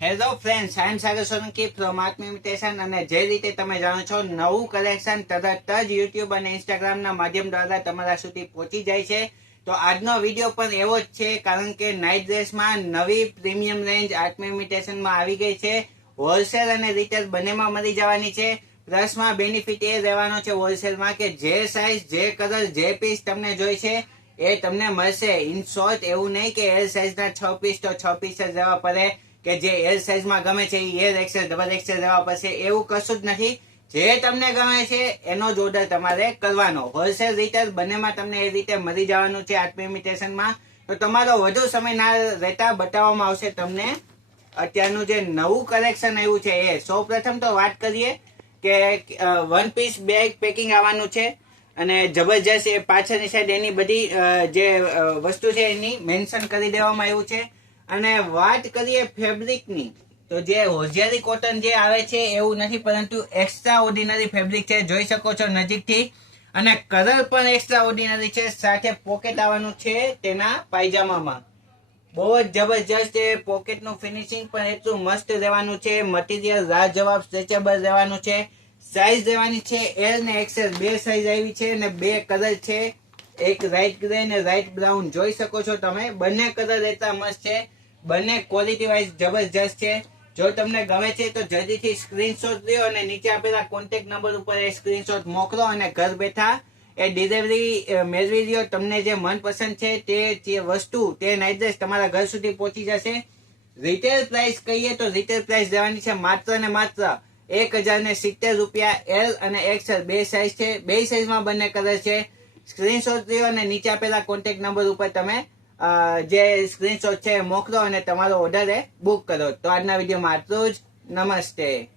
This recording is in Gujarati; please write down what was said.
Hello friends, I am Sagar Solanki from આત્મઇમિટેશન. અને જે રીતે તમે જાણો છો, નવું કલેક્શન તરત જ યુટ્યુબ અને ઇન્સ્ટાગ્રામના માધ્યમ દ્વારા તમારા સુધી પહોંચી જાય છે. તો આજનો વિડીયો પણ એવો જ છે, કારણ કે નાઇટ ડ્રેસમાં નવી પ્રીમિયમ રેન્જ આત્મઇમિટેશનમાં આવી ગઈ છે. હોલસેલ અને રિટેલ બંનેમાં મળી જવાની છે. પ્લસમાં બેનિફિટ એ રહેવાનો છે હોલસેલમાં કે જે સાઇઝ, જે કલર, જે પીસ તમને જોઈ છે એ તમને મળશે. ઇન શોર્ટ, એવું નહીં કે એલ સાઇઝના 6 પીસ તો 6 પીસ જ લેવા પડે, કે જે એલ સાઇઝમાં ગમે છે એ એલ એક્સેલ, ડબલ એક્સેલ લેવા પડશે, એવું કશું જ નથી. જે તમને ગમે છે એનો જ ઓર્ડર તમારે કરવાનો. હોલસેલ રિટેલ બંનેમાં તમને એ રીતે મળી જવાનું છે આત્મઇમિટેશનમાં. તો તમારો વધુ સમય ના રહેતા બતાવવામાં આવશે તમને અત્યારનું જે નવું કલેક્શન આવ્યું છે એ. સૌ પ્રથમ તો વાત કરીએ કે વન પીસ બેગ પેકિંગ આવવાનું છે, અને જબરજસ્ત એ પાછળની સાઈડ એની બધી જે વસ્તુ છે એની મેન્શન કરી દેવામાં આવ્યું છે. અને વાત કરીએ ફેબ્રિકની, તો જે હોજિયારી કોટન જે આવે છે એવું નથી, પરંતુ એક્સ્ટ્રા ઓર્ડિનરી ફેબ્રિક છે. જોઈ શકો છો નજીકથી. અને કલર પણ એક્સ્ટ્રા ઓર્ડિનરી છે. સાથે પોકેટ આવવાનું છે તેના પાયજામામાં. બહુ જ જબરજસ્ત છે. પોકેટનું ફિનિશિંગ પણ એટલું મસ્ત રહેવાનું છે. મટીરિયલ લાજવાબ સ્ટ્રેચેબલ રહેવાનું છે. સાઈઝ રહેવાની છે એલ ને એક્સેલ, બે સાઈઝ આવી છે અને બે કલર છે. એક રાઈટ ગ્રે અને રાઈટ બ્રાઉન જોઈ શકો છો તમે. બંને કલર એટલા મસ્ત છે. બંને ક્વોલિટી વાઇઝ જબરજસ્ત છે. જો તમને ગમે છે તો જલ્દીથી સ્ક્રીનશોટ લ્યો અને નીચે આપેલા કોન્ટેક્ટ નંબર ઉપર એ સ્ક્રીનશોટ મોકલો અને ઘર બેઠા એ ડિલિવરી મેળવી લ્યો. તમને જે મનપસંદ છે તે વસ્તુ, તે નાઇટ ડ્રેસ તમારા ઘર સુધી પહોંચી જશે. રિટેલ પ્રાઇસ કહીએ તો રિટેલ પ્રાઇસ દેવાની છે માત્ર ને માત્ર 1070 રૂપિયા. એલ અને એક્સેલ બે સાઇઝ છે. બે સાઇઝમાં બંને કલર છે. સ્ક્રીનશોટ લ્યો અને નીચે આપેલા કોન્ટેક્ટ નંબર ઉપર તમે જે સ્ક્રીનશોટ છે મોકલો અને તમારો ઓર્ડર બુક કરો. તો આજના વિડીયોમાં આટલું જ. નમસ્તે.